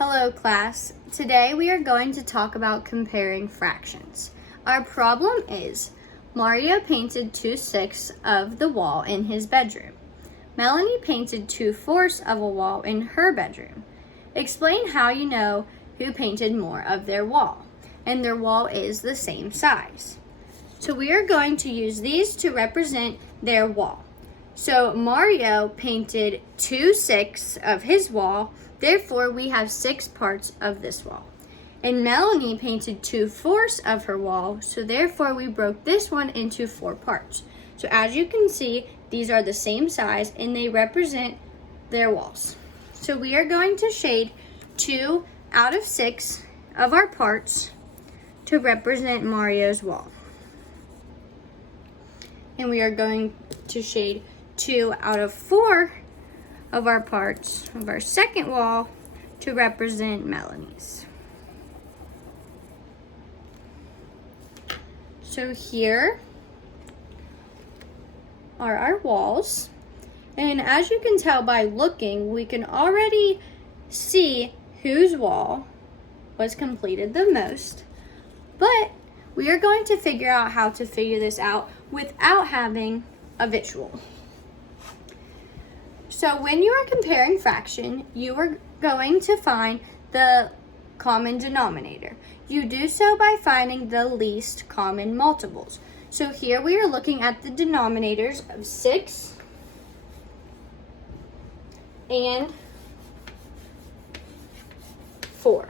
Hello class. Today we are going to talk about comparing fractions. Our problem is Mario painted 2/6 of the wall in his bedroom. Melanie painted 2/4 of a wall in her bedroom. Explain how you know who painted more of their wall and their wall is the same size. So we are going to use these to represent their wall. So Mario painted 2/6 of his wall, therefore we have 6 parts of this wall. And Melanie painted 2/4 of her wall, so therefore we broke this one into 4 parts. So as you can see, these are the same size and they represent their walls. So we are going to shade 2 out of 6 of our parts to represent Mario's wall. And we are going to shade 2 out of 4 of our parts of our second wall to represent Melanie's. So here are our walls. And as you can tell by looking, we can already see whose wall was completed the most. But we are going to figure out how to figure this out without having a visual. So when you are comparing fraction, you are going to find the common denominator. You do so by finding the least common multiples. So here we are looking at the denominators of 6 and 4.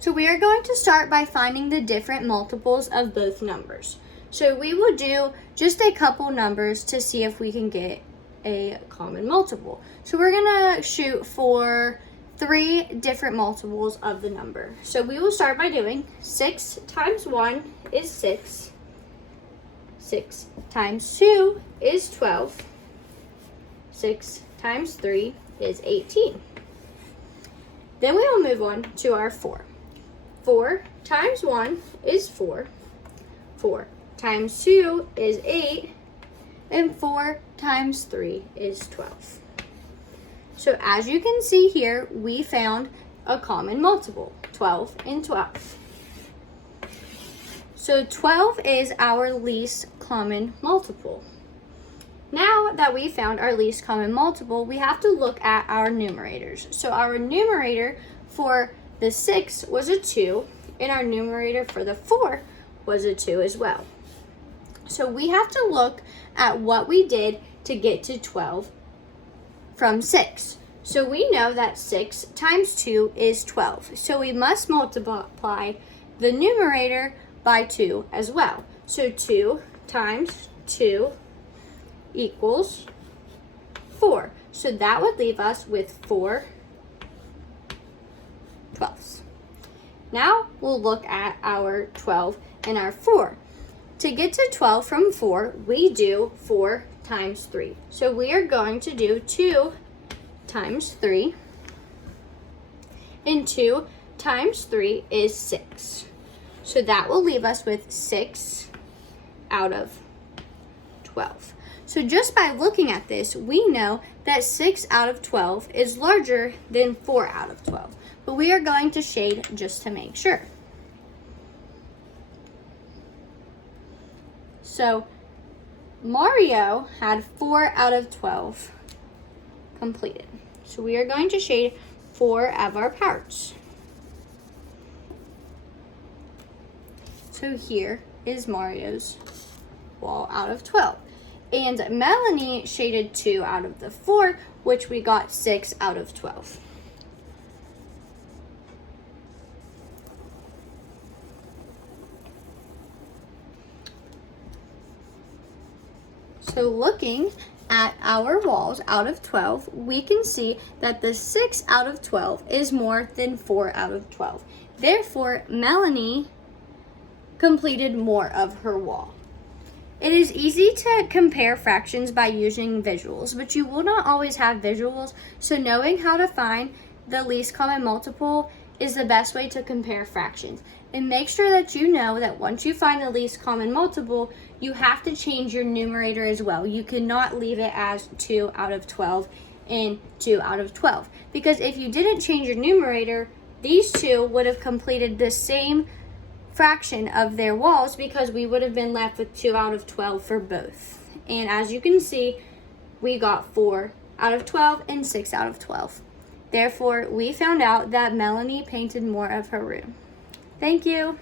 So we are going to start by finding the different multiples of both numbers. So we will do just a couple numbers to see if we can get a common multiple. So we're gonna shoot for 3 different multiples of the number. So we will start by doing 6 times 1 is 6. 6 times 2 is 12. 6 times 3 is 18. Then we will move on to our 4. 4 times 1 is 4. 4 times 2 is 8. And 4 times 3 is 12. So as you can see here, we found a common multiple, 12 and 12. So 12 is our least common multiple. Now that we found our least common multiple, we have to look at our numerators. So our numerator for the 6 was a 2, and our numerator for the 4 was a 2 as well. So we have to look at what we did to get to 12 from 6. So we know that 6 times 2 is 12. So we must multiply the numerator by 2 as well. So 2 times 2 equals 4. So that would leave us with 4 twelfths. Now we'll look at our 12 and our 4. To get to 12 from 4, we do 4 times 3. So we are going to do 2 times 3. And 2 times 3 is 6. So that will leave us with 6 out of 12. So just by looking at this, we know that 6 out of 12 is larger than 4 out of 12. But we are going to shade just to make sure. So Mario had 4 out of 12 completed. So we are going to shade 4 of our parts. So here is Mario's wall out of 12. And Melanie shaded 2 out of the 4, which we got 6 out of 12. So looking at our walls out of 12, we can see that the 6 out of 12 is more than 4 out of 12. Therefore, Melanie completed more of her wall. It is easy to compare fractions by using visuals, but you will not always have visuals, so knowing how to find the least common multiple is the best way to compare fractions. And make sure that you know that once you find the least common multiple, you have to change your numerator as well. You cannot leave it as 2 out of 12 in 2 out of 12. Because if you didn't change your numerator, these two would have completed the same fraction of their walls, because we would have been left with 2 out of 12 for both. And as you can see, we got 4 out of 12 and 6 out of 12. Therefore, we found out that Melanie painted more of her room. Thank you.